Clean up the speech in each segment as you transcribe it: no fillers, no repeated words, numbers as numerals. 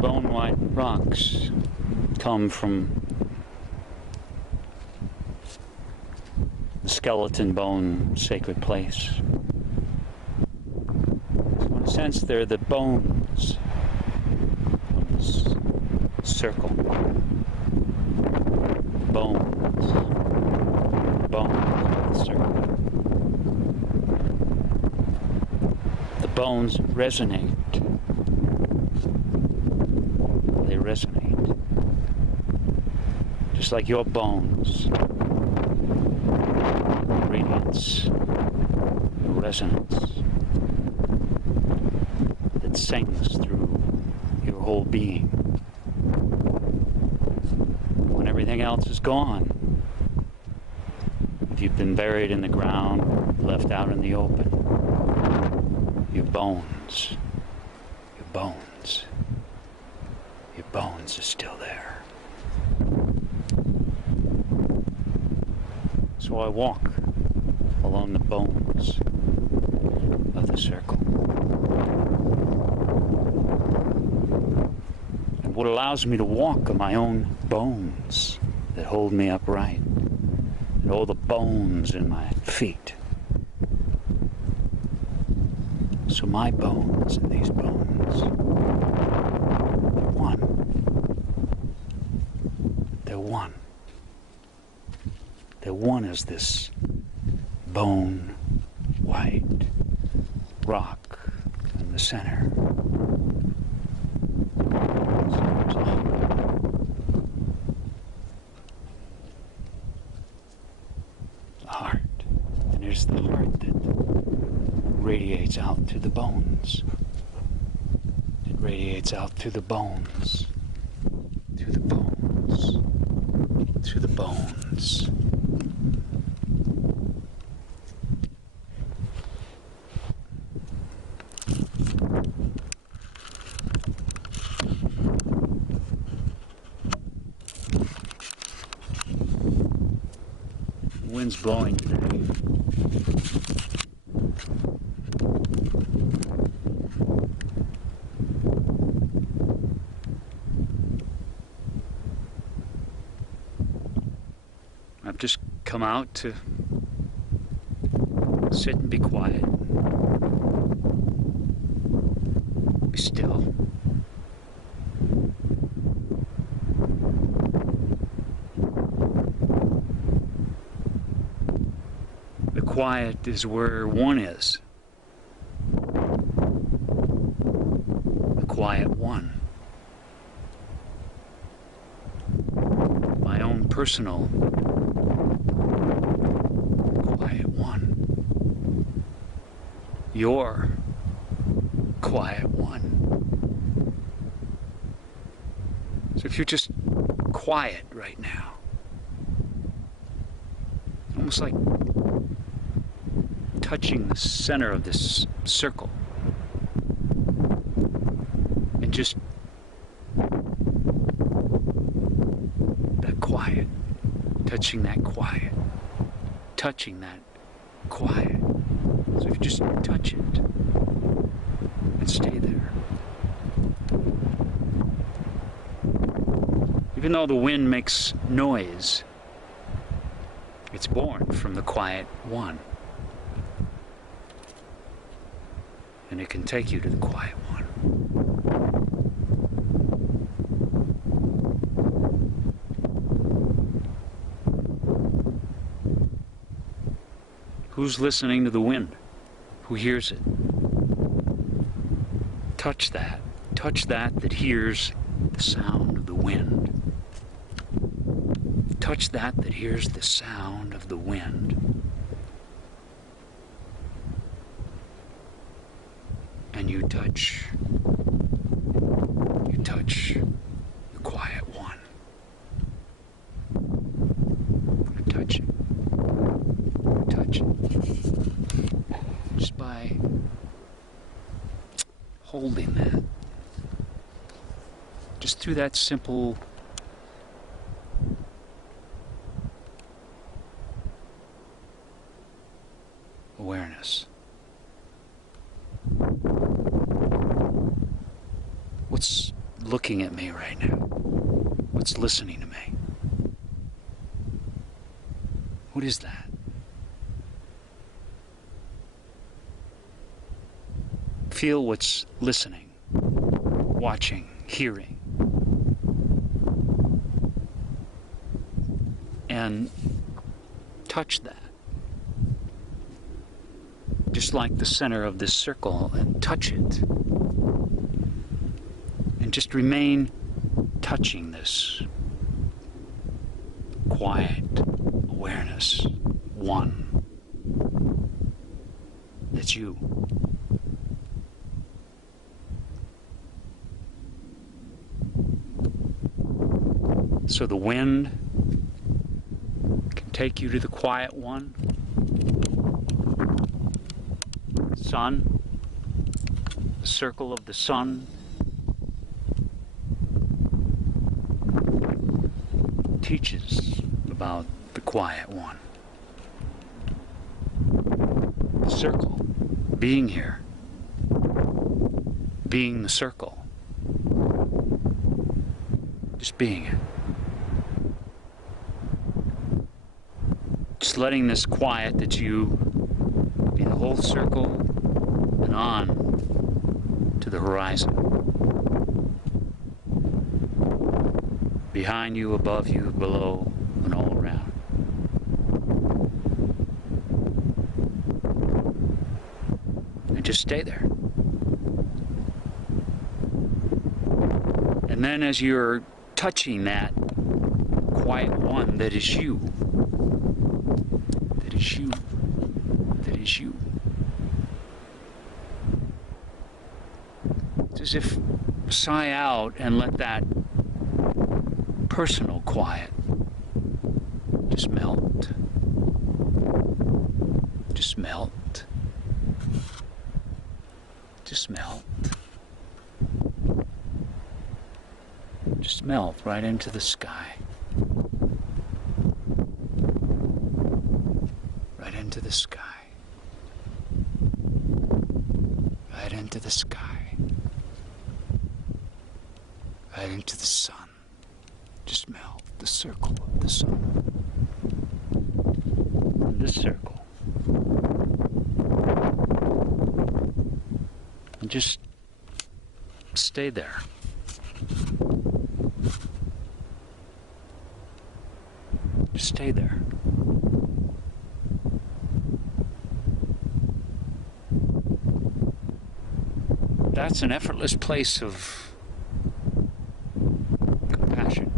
bone-white rocks come from the skeleton bone sacred place. So in a sense, they're the bones of this circle. Bones of the circle. The bones resonate. They resonate. Just like your bones. Radiance, resonance that sings through your whole being. When everything else is gone, if you've been buried in the ground, left out in the open, your bones are still there. So I walk along the bones of the circle. And what allows me to walk are my own bones that hold me upright, and all the bones in my feet. So my bones and these bones, they're one. They're one. They're one as this bone white rock in the center. The heart. And there's the heart that radiates out through the bones. It radiates out through the bones. Through the bones. Through the bones. The wind's blowing today. I've just come out to sit and be quiet. Be still. The quiet is where one is. The quiet one. My own personal quiet one. Your quiet one. So if you're just quiet right now, almost like touching the center of this circle, and just that quiet, touching that quiet, touching that quiet. So if you just touch it and stay there. Even though the wind makes noise, it's born from the quiet one. And it can take you to the quiet one. Who's listening to the wind? Who hears it? Touch that. Touch that hears the sound of the wind. Touch that hears the sound of the wind. And you touch the quiet one. Touch it. Touch it. Just by holding that. Just through that simple awareness. What's looking at me right now? What's listening to me? What is that? Feel what's listening, watching, hearing. And touch that. Just like the center of this circle, and touch it. And just remain touching this quiet awareness. One. That's you. So the wind can take you to the quiet one. Sun, the circle of the sun, teaches about the quiet one. The circle, being here, being the circle, just being it. Just letting this quiet that you be the whole circle and on to the horizon. Behind you, above you, below, and all around. And just stay there. And then as you're touching that quiet one that is you, that is you, that is you. It's as if sigh out and let that personal quiet just melt. Just melt. Just melt. Just melt right into the sky. Right into the sky. Right into the sky. Right into the sun. Just melt the circle of the sun. And this circle. And just stay there. Just stay there. That's an effortless place of compassion.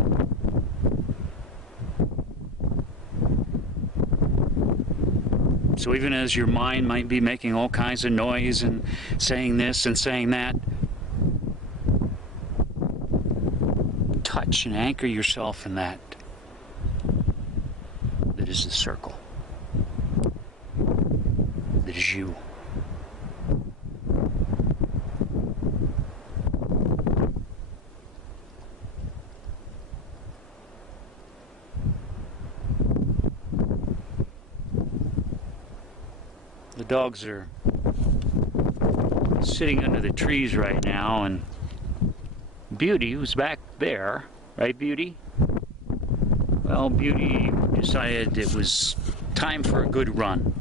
So even as your mind might be making all kinds of noise and saying this and saying that, touch and anchor yourself in that. That is the circle. That is you. The dogs are sitting under the trees right now, and Beauty, who's back there, right, Beauty? Well, Beauty decided it was time for a good run.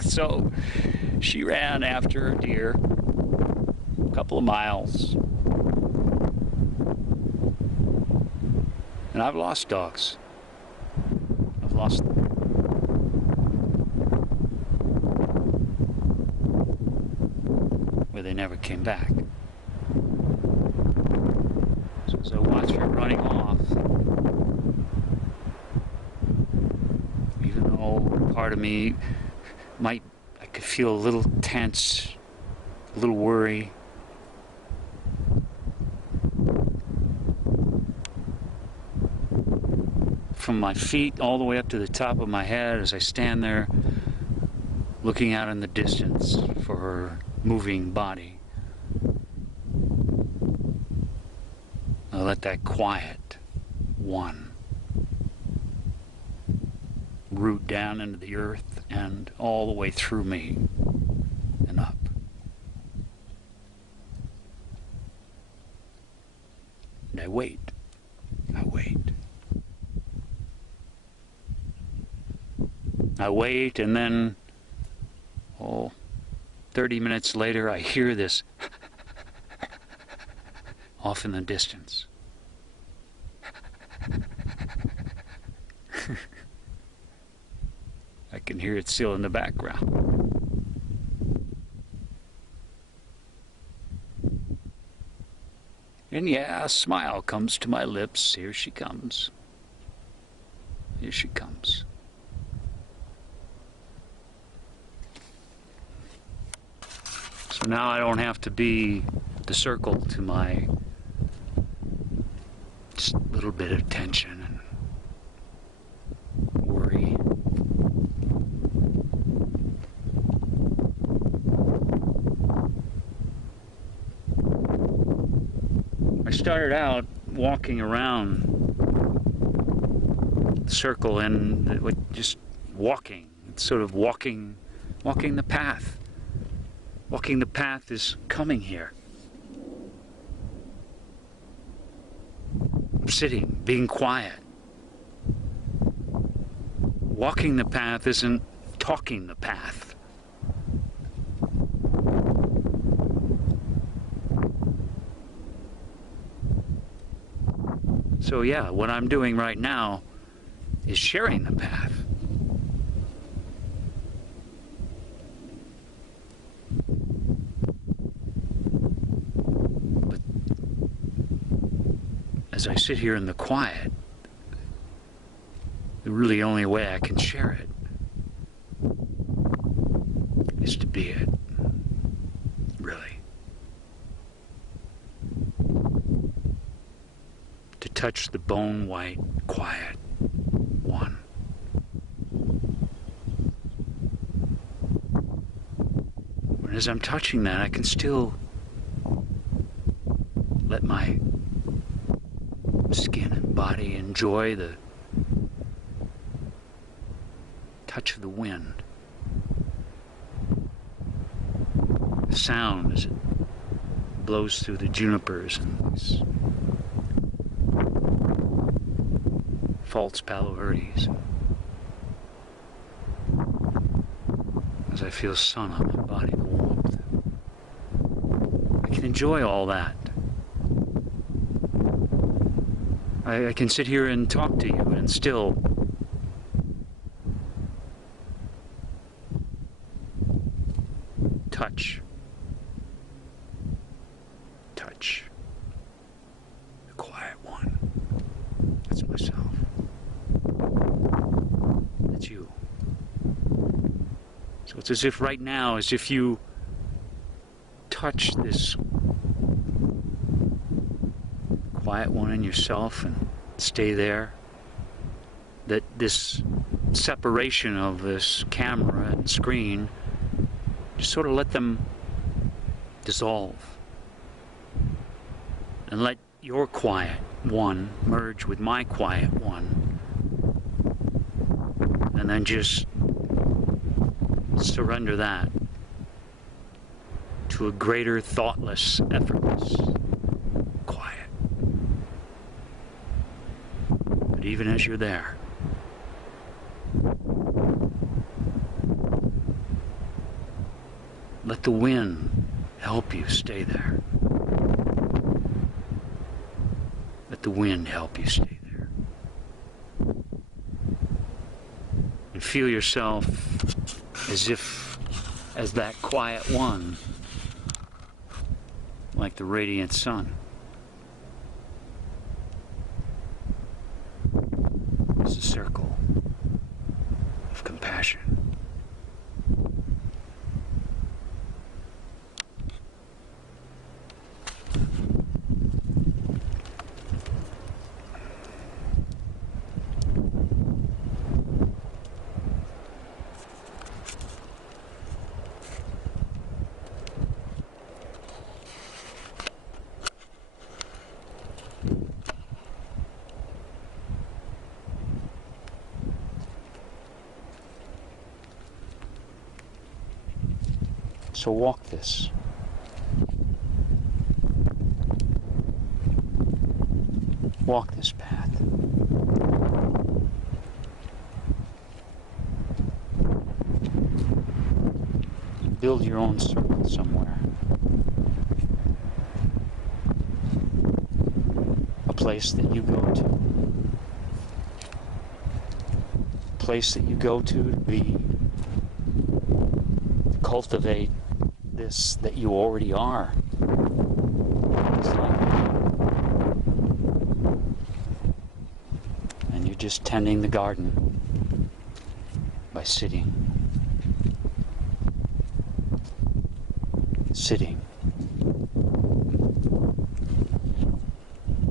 So she ran after a deer a couple of miles. And I've lost dogs. I've lost them. Where they never came back. So as I watch her running off, even though part of me I could feel a little tense, a little worry. From my feet all the way up to the top of my head as I stand there looking out in the distance for her moving body. I let that quiet one root down into the earth and all the way through me and up. I wait. I wait. I wait, and then, 30 minutes later, I hear this off in the distance. I can hear it still in the background. And yeah, a smile comes to my lips. Here she comes. Here she comes. So now I don't have to be the circle to my just little bit of tension and worry. I started out walking around the circle and just walking, sort of walking the path. Walking the path is coming here. Sitting, being quiet. Walking the path isn't talking the path. So yeah, what I'm doing right now is sharing the path. But as I sit here in the quiet, the really only way I can share it is to be it, really. To touch the bone-white, quiet one. And as I'm touching that, I can still let my skin and body enjoy the touch of the wind. The sound as it blows through the junipers and these false palo verdes. As I feel sun on my body, the warmth. I can enjoy all that. I can sit here and talk to you and still touch the quiet one. That's myself. That's you. So it's as if right now, as if you touch this quiet one in yourself and stay there, that this separation of this camera and screen, just sort of let them dissolve and let your quiet one merge with my quiet one, and then just surrender that to a greater, thoughtless, effortless quiet. But even as you're there, let the wind help you stay there. Let the wind help you stay there. And feel yourself as that quiet one, like the radiant sun. It's a circle of compassion. So walk this. Walk this path. Build your own circle somewhere. A place that you go to. A place that you go to cultivate this that you already are. It's like, and you're just tending the garden by sitting,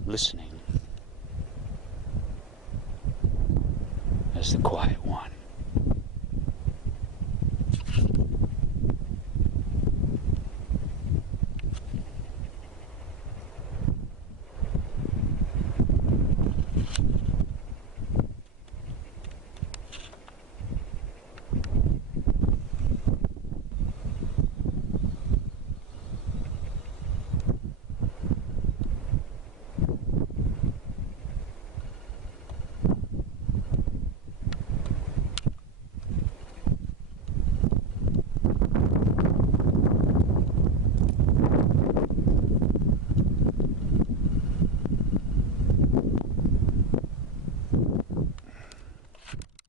listening as the quiet